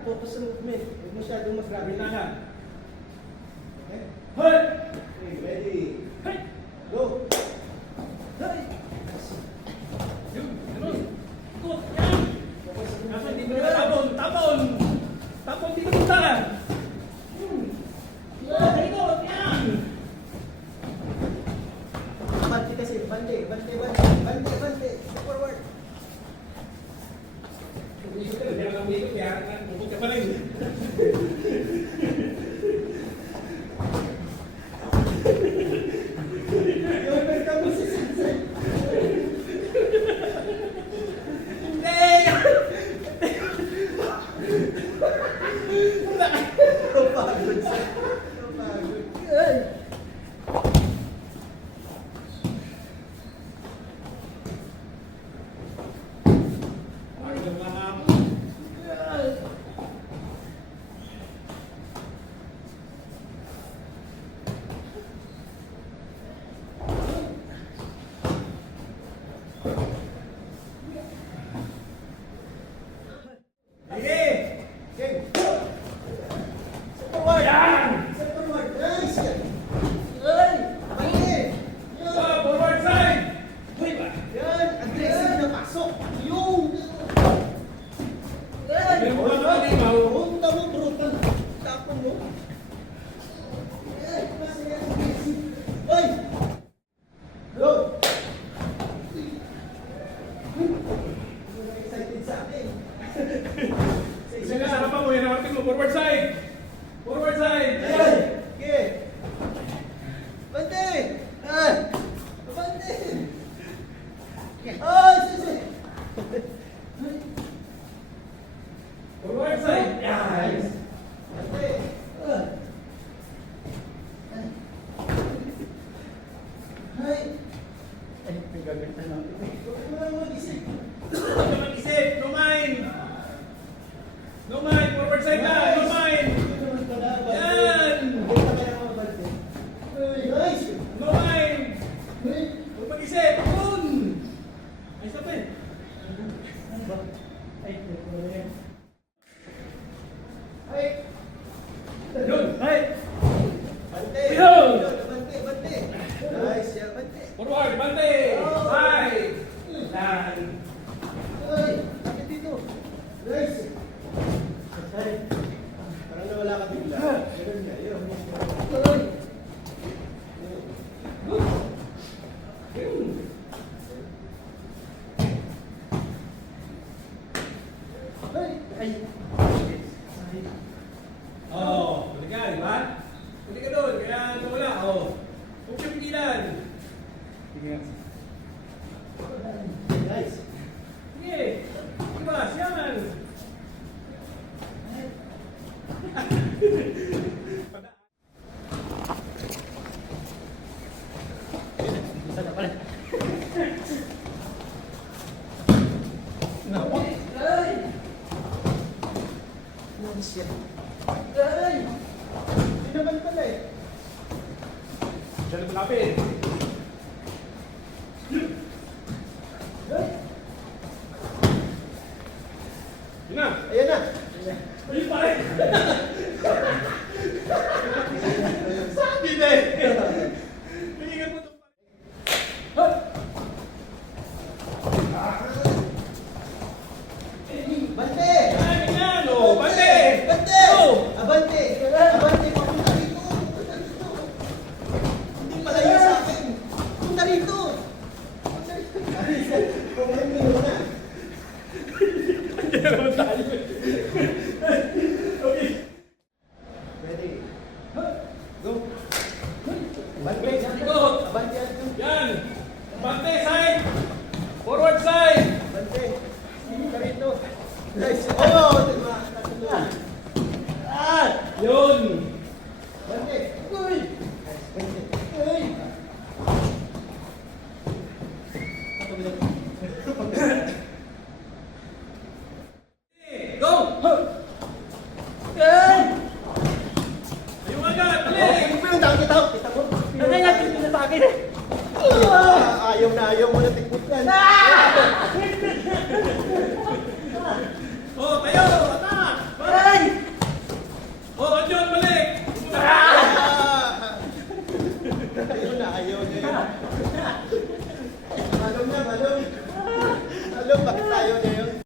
Focus sa movement. Huwag masyadong mag-grabe na lang. Okay? Hey! Okay, ready? Hey! Go! Hey! Yun, ganun. Ikot, yan! Focus sa Kaso movement. hindi mo na tapon, tapon! Tapon, dito punta lang! Ikot, yan! Bante kasi, bante, bante, bante, bante, bante. Step forward. Hindi ka lang ikot, kaya puput ka pa rin. I-overcome mo si Sensei. Kapagod siya. Kapagod. Ay! Bakit ang mga Sige! Okay. Step forward. Yan! Step forward. Nice. Ay! Bante. Yan. Forward side! Uy ba? Yan. Aggressive na pasok. Yung. Yan. Pero mo ba malimaw? Punta mo, brutal. Tapon mo. Yan. Masaya. Aggressive. Ay! Go! Excited sa akin. Isa ka sa harapan mo, yan ang ating mo. Forward side! Forward side! Ay! Okay. Bante! Ah! Bante! Ay! Sisi! Forward side! Yan! Nice! Bante! Ah! Ay! Ay, nagagalitan natin. Huwag mo lang mag-isip. Huwag ka mag-isip! No mind! No mind! Forward side ka! No mind! Naman pala, Bante. Yan! Kita kaya mga Bante. Ay, nice! No mind! Ay! Huwag mag-isip! Yun! Ay, stop eh! Ay, ay! Ay! Yun! Ay! Bante! Yun! Bante! Bante! Nice! Yeah, Bante! Forward! Bante! Side! Yan! Ay! Bakit dito? Nice! Ay! Parang nawala ka bigla. Ganun nga, yun. Ay! Yun! Ay! Ay! Oo! Balik ka, di ba? Balik ka doon, kaya nawala. Oo! Huwag siya pigilan! Sige. Nice! Sige! Diba? Siyaman! Isa na pala. Naku! Ay! Nice yan. Ay! Hindi naman pala eh. Diyan na malapit! Ay! Yun na! Ayan na! Ayun pa rin! Sabi na eh! Tingnan mo ito pa rin. Bante! Yan, yan! O! Bante! Bante! Oh! Abante! Abante! Papunta rito! Papunta rito! Hindi malayo sa akin! Punta rito! Punta rito! Kumain mo yun na! Hindi na naman tayo. Okay. Ready? Go! Bante! Ikot! Abante! Yan! Bante side! Forward side! Bante! Punta rito! Nice! Oh! Diba? Ah! Yun! Bante! Uy! Bante! Uy! Go! Ay! Ayun agad! Oh, Dali! hindi mo yung tao kita! Kita mo? Nanay natin pinatake. Ayaw na ayaw mo na tikot yan! Oh, tayo! Atak! Aray! Ayaw niya. Malong na, malong. Malong, bakit ayaw niya